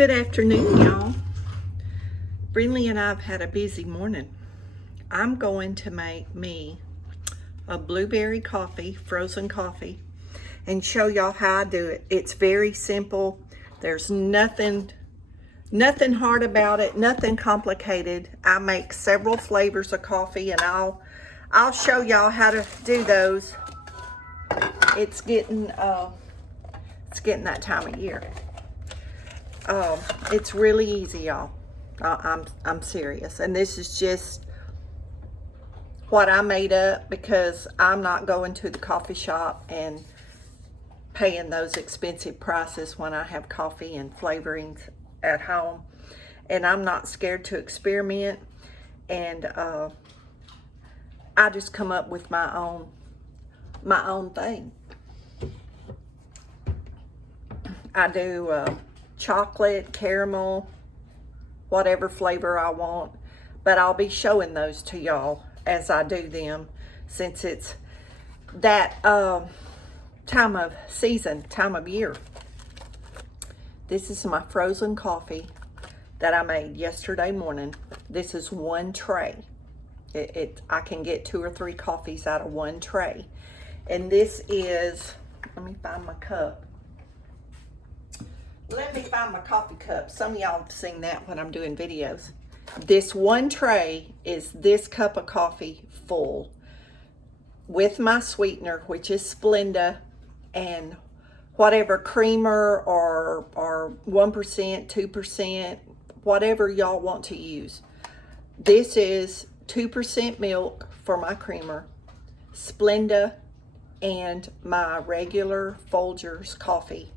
Good afternoon, y'all. Brinley and I have had a busy morning. I'm going to make me a blueberry coffee, frozen coffee, and show y'all how I do it. It's very simple. There's nothing hard about it, nothing complicated. I make several flavors of coffee, and I'll show y'all how to do those. It's getting that time of year. It's really easy, y'all. I'm serious, and this is just what I made up because I'm not going to the coffee shop and paying those expensive prices when I have coffee and flavorings at home, and I'm not scared to experiment, and I just come up with my own thing. I do chocolate, caramel, whatever flavor I want, but I'll be showing those to y'all as I do them, since it's that time of year. This is my frozen coffee that I made yesterday morning. This is one tray. I can get 2 or 3 coffees out of one tray. And this is, let me find my cup. Let me find my coffee cup. Some of y'all have seen that when I'm doing videos. This one tray is this cup of coffee full with my sweetener, which is Splenda, and whatever creamer or 1%, 2%, whatever y'all want to use. This is 2% milk for my creamer, Splenda, and my regular Folgers coffee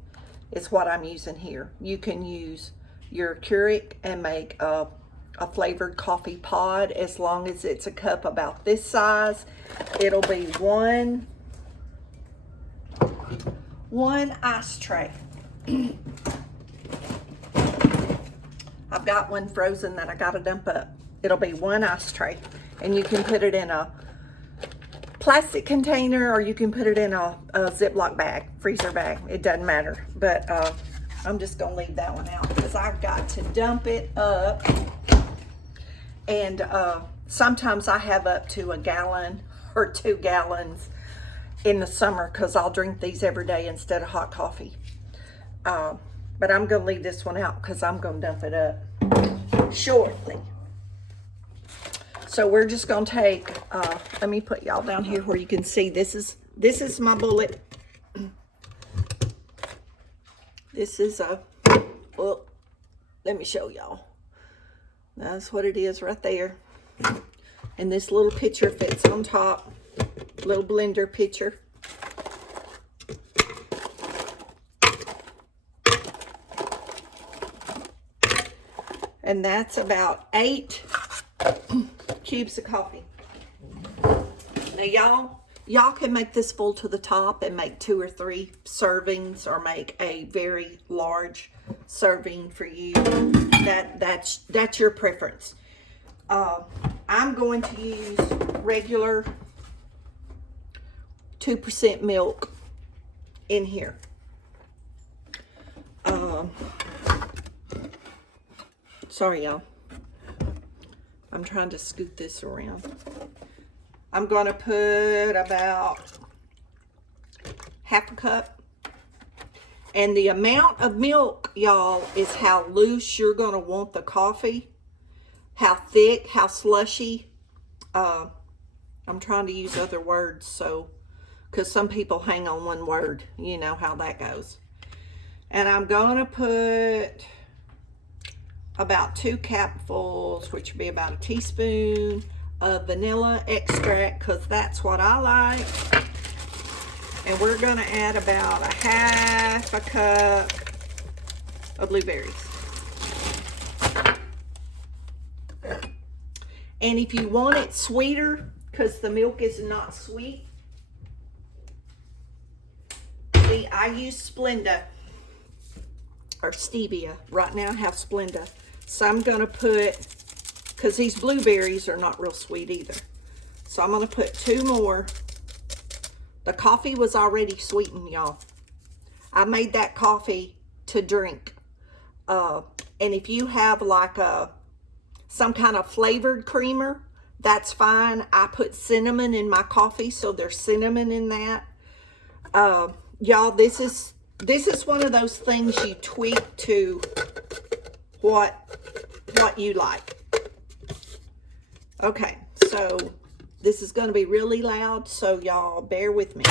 is what I'm using here. You can use your Keurig and make a flavored coffee pod, as long as it's a cup about this size. It'll be one ice tray. I've got one frozen that I gotta dump up. It'll be one ice tray, and you can put it in a plastic container, or you can put it in a Ziploc bag, freezer bag. It doesn't matter, but I'm just gonna leave that one out because I've got to dump it up. And sometimes I have up to a gallon or 2 gallons in the summer, because I'll drink these every day instead of hot coffee. But I'm gonna leave this one out because I'm gonna dump it up shortly. So we're just gonna take, let me put y'all down here where you can see. This is my bullet. This is well, let me show y'all. That's what it is right there. And this little pitcher fits on top, little blender pitcher. And that's about 8 cubes of coffee. Now y'all can make this full to the top and make 2 or 3 servings, or make a very large serving for you. That's your preference. I'm going to use regular 2% milk in here. Sorry, y'all. I'm trying to scoot this around. I'm going to put about half a cup. And the amount of milk, y'all, is how loose you're going to want the coffee. How thick, how slushy. I'm trying to use other words, so, because some people hang on one word. You know how that goes. And I'm going to put about 2 capfuls, which would be about a teaspoon of vanilla extract, because that's what I like. And we're going to add about a half a cup of blueberries. And if you want it sweeter, because the milk is not sweet, see, I use Splenda or stevia. Right now I have Splenda. So I'm going to put, because these blueberries are not real sweet either. So I'm going to put 2 more. The coffee was already sweetened, y'all. I made that coffee to drink. And if you have like some kind of flavored creamer, that's fine. I put cinnamon in my coffee, so there's cinnamon in that. Y'all, this is one of those things you tweak to what you like. Okay, so this is going to be really loud, so y'all bear with me.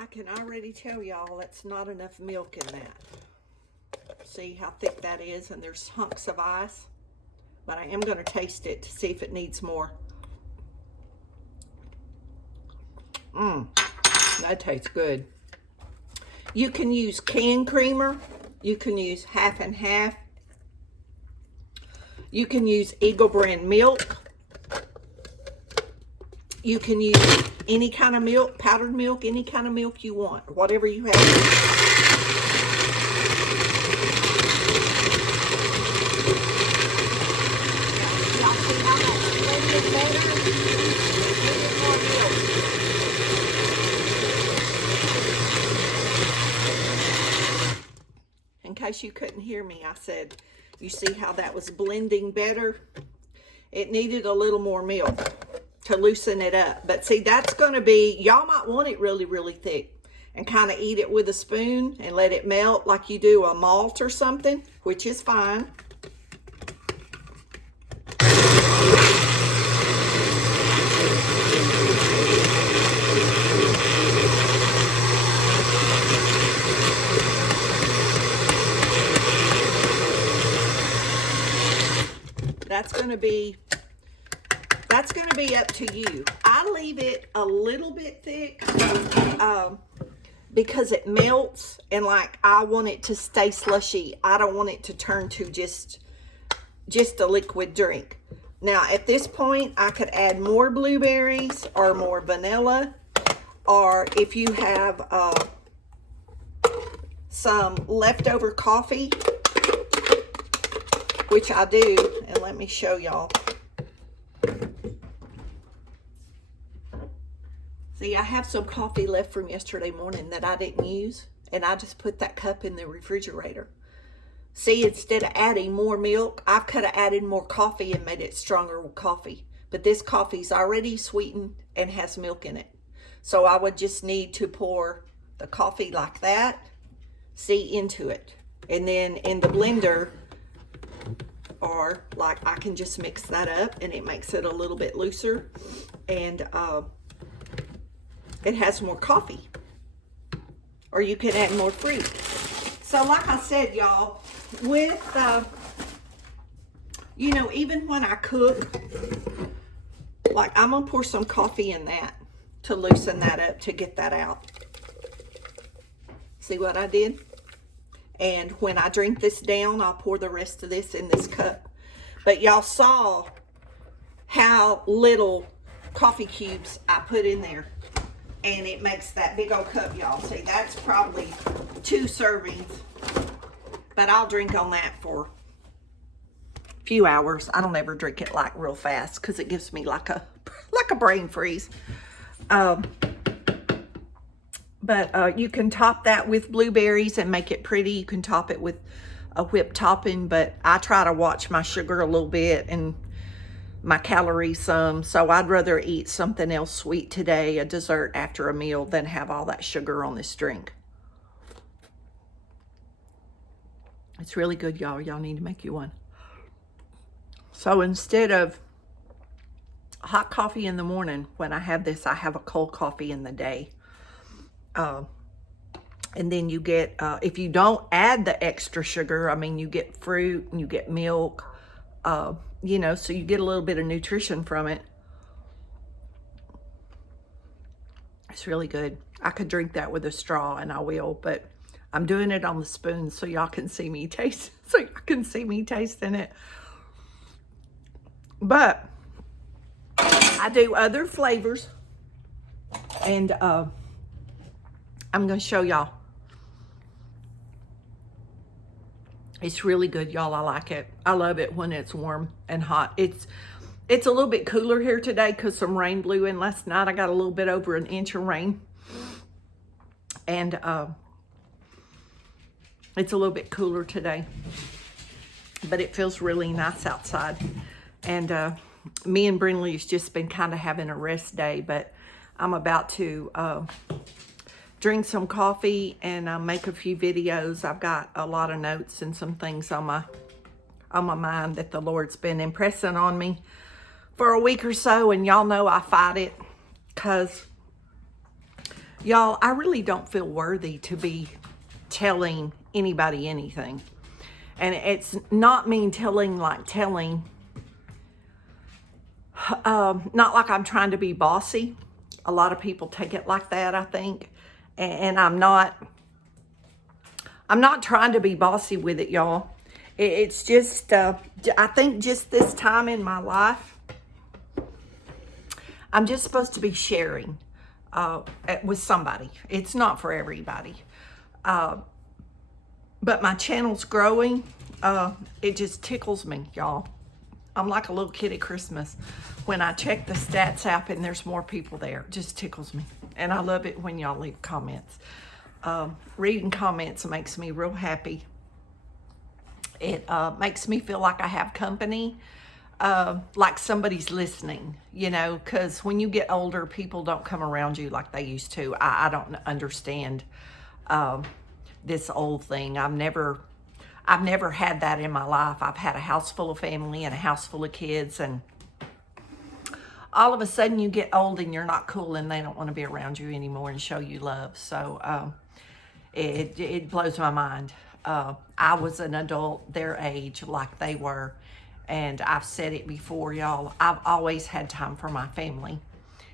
I can already tell y'all that's not enough milk in that. See how thick that is, and there's hunks of ice. But I am going to taste it to see if it needs more. That tastes good. You can use canned creamer. You can use half and half. You can use Eagle brand milk. You can use any kind of milk, powdered milk, any kind of milk you want, whatever you have. In case you couldn't hear me, I said, you see how that was blending better? It needed a little more milk to loosen it up. But see, that's going to be, y'all might want it really, really thick and kind of eat it with a spoon and let it melt like you do a malt or something, which is fine. That's going to be up to you. I leave it a little bit thick because it melts, and like I want it to stay slushy. I don't want it to turn to just a liquid drink. Now at this point I could add more blueberries or more vanilla, or if you have some leftover coffee, which I do, and let me show y'all. See, I have some coffee left from yesterday morning that I didn't use, and I just put that cup in the refrigerator. See, instead of adding more milk, I could have added more coffee and made it stronger with coffee. But this coffee's already sweetened and has milk in it. So I would just need to pour the coffee like that, see, into it. And then in the blender, or like I can just mix that up and it makes it a little bit looser, and it has more coffee, or you can add more fruit. So like I said, y'all, with you know, even when I cook, like I'm gonna pour some coffee in that to loosen that up, to get that out. See what I did? And when I drink this down, I'll pour the rest of this in this cup. But y'all saw how little coffee cubes I put in there. And it makes that big old cup, y'all. See, that's probably 2 servings. But I'll drink on that for a few hours. I don't ever drink it like real fast because it gives me like a brain freeze. But you can top that with blueberries and make it pretty. You can top it with a whipped topping, but I try to watch my sugar a little bit and my calories some. So I'd rather eat something else sweet today, a dessert after a meal, than have all that sugar on this drink. It's really good, y'all. Y'all need to make you one. So instead of hot coffee in the morning, when I have this, I have a cold coffee in the day. And then you get, if you don't add the extra sugar, I mean, you get fruit and you get milk, you know, so you get a little bit of nutrition from it. It's really good. I could drink that with a straw, and I will, but I'm doing it on the spoon so y'all can see me taste, so y'all can see me tasting it. But I do other flavors. And I'm going to show y'all. It's really good, y'all. I like it. I love it when it's warm and hot. It's a little bit cooler here today because some rain blew in last night. I got a little bit over an inch of rain. And it's a little bit cooler today. But it feels really nice outside. And me and Brinley's just been kind of having a rest day. But I'm about to drink some coffee and make a few videos. I've got a lot of notes and some things on my mind that the Lord's been impressing on me for a week or so, and y'all know I fight it because, y'all, I really don't feel worthy to be telling anybody anything. And it's not mean telling like telling, not like I'm trying to be bossy. A lot of people take it like that, I think. And I'm not trying to be bossy with it, y'all. It's just, I think just this time in my life, I'm just supposed to be sharing with somebody. It's not for everybody. But my channel's growing. It just tickles me, y'all. I'm like a little kid at Christmas. When I check the stats app and there's more people there, it just tickles me. And I love it when y'all leave comments. Reading comments makes me real happy. It makes me feel like I have company. Like somebody's listening, you know, because when you get older, people don't come around you like they used to. I don't understand this old thing. I've never had that in my life. I've had a house full of family and a house full of kids, and all of a sudden you get old and you're not cool and they don't want to be around you anymore and show you love. So it blows my mind. I was an adult their age like they were. And I've said it before, y'all, I've always had time for my family.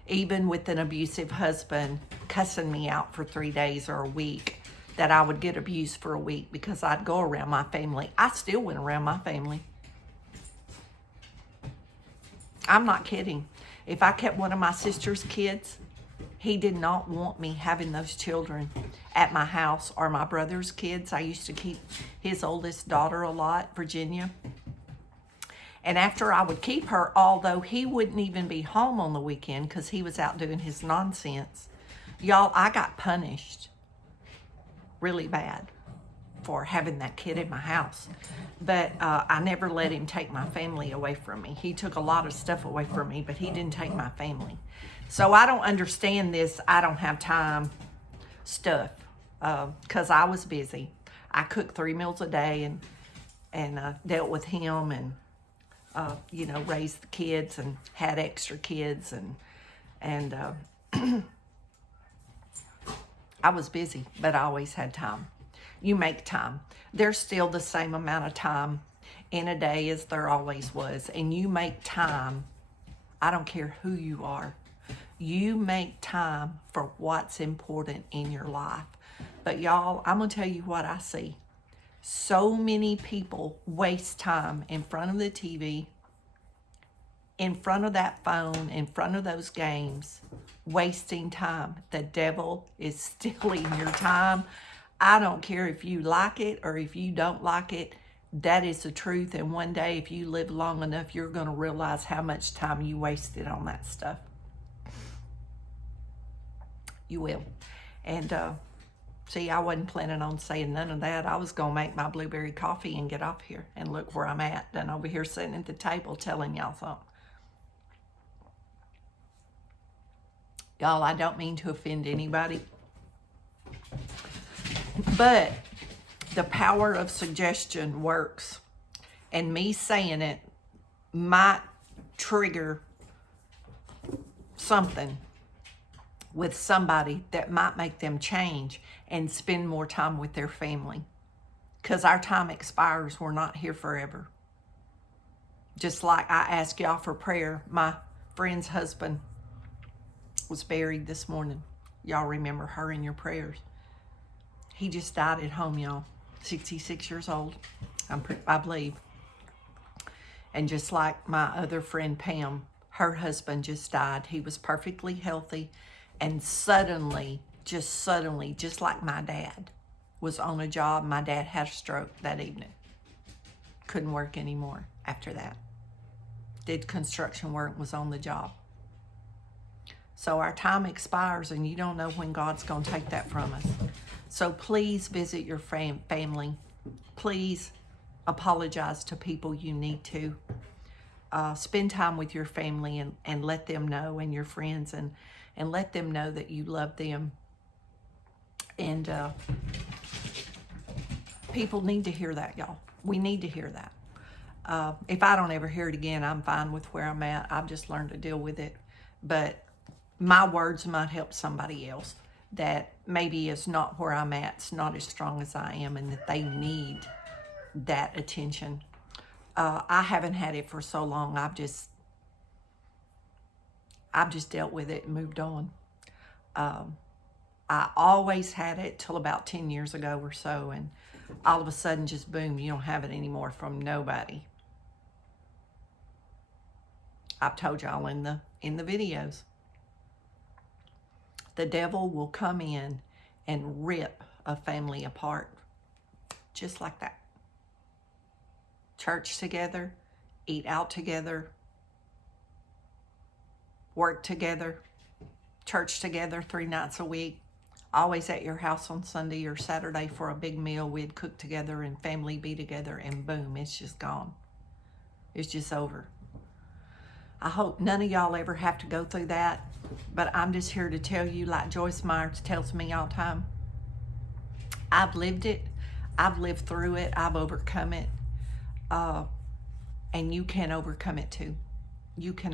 Even with an abusive husband cussing me out for 3 days or a week, that I would get abused for a week because I'd go around my family. I still went around my family. I'm not kidding. If I kept one of my sister's kids, he did not want me having those children at my house, or my brother's kids. I used to keep his oldest daughter a lot, Virginia. And after I would keep her, although he wouldn't even be home on the weekend because he was out doing his nonsense, y'all, I got punished really bad for having that kid in my house. But I never let him take my family away from me. He took a lot of stuff away from me, but he didn't take my family. So I don't understand this I don't have time stuff because I was busy. I cooked 3 meals a day and dealt with him and you know, raised the kids and had extra kids and I was busy, but I always had time. You make time. There's still the same amount of time in a day as there always was, and you make time. I don't care who you are. You make time for what's important in your life. But y'all, I'm gonna tell you what I see. So many people waste time in front of the TV, in front of that phone, in front of those games, wasting time. The devil is stealing your time. I don't care if you like it or if you don't like it. That is the truth. And one day, if you live long enough, you're going to realize how much time you wasted on that stuff. You will. And see, I wasn't planning on saying none of that. I was going to make my blueberry coffee and get off here. And look where I'm at. And over here sitting at the table telling y'all something. Y'all, I don't mean to offend anybody. But the power of suggestion works. And me saying it might trigger something with somebody that might make them change and spend more time with their family. Because our time expires. We're not here forever. Just like I asked y'all for prayer. My friend's husband was buried this morning. Y'all remember her in your prayers. He just died at home, y'all. 66 years old, I believe. And just like my other friend Pam, her husband just died. He was perfectly healthy And suddenly, just like my dad was on a job, my dad had a stroke that evening. Couldn't work anymore after that. Did construction work, was on the job. So our time expires, and you don't know when God's going to take that from us. So please visit your family. Please apologize to people you need to. Spend time with your family and let them know, and your friends, and let them know that you love them. And people need to hear that, y'all. We need to hear that. If I don't ever hear it again, I'm fine with where I'm at. I've just learned to deal with it. But my words might help somebody else that maybe is not where I'm at, it's not as strong as I am, and that they need that attention. I haven't had it for so long. I've just dealt with it and moved on. I always had it till about 10 years ago or so, and all of a sudden, just boom, you don't have it anymore from nobody. I've told y'all in the videos. The devil will come in and rip a family apart just like that. Church together, eat out together, work together, church together 3 nights a week, always at your house on Sunday or Saturday for a big meal. We'd cook together and family be together, and boom, it's just gone. It's just over. I hope none of y'all ever have to go through that, but I'm just here to tell you, like Joyce Myers tells me all the time, I've lived it. I've lived through it. I've overcome it. And you can overcome it too. You can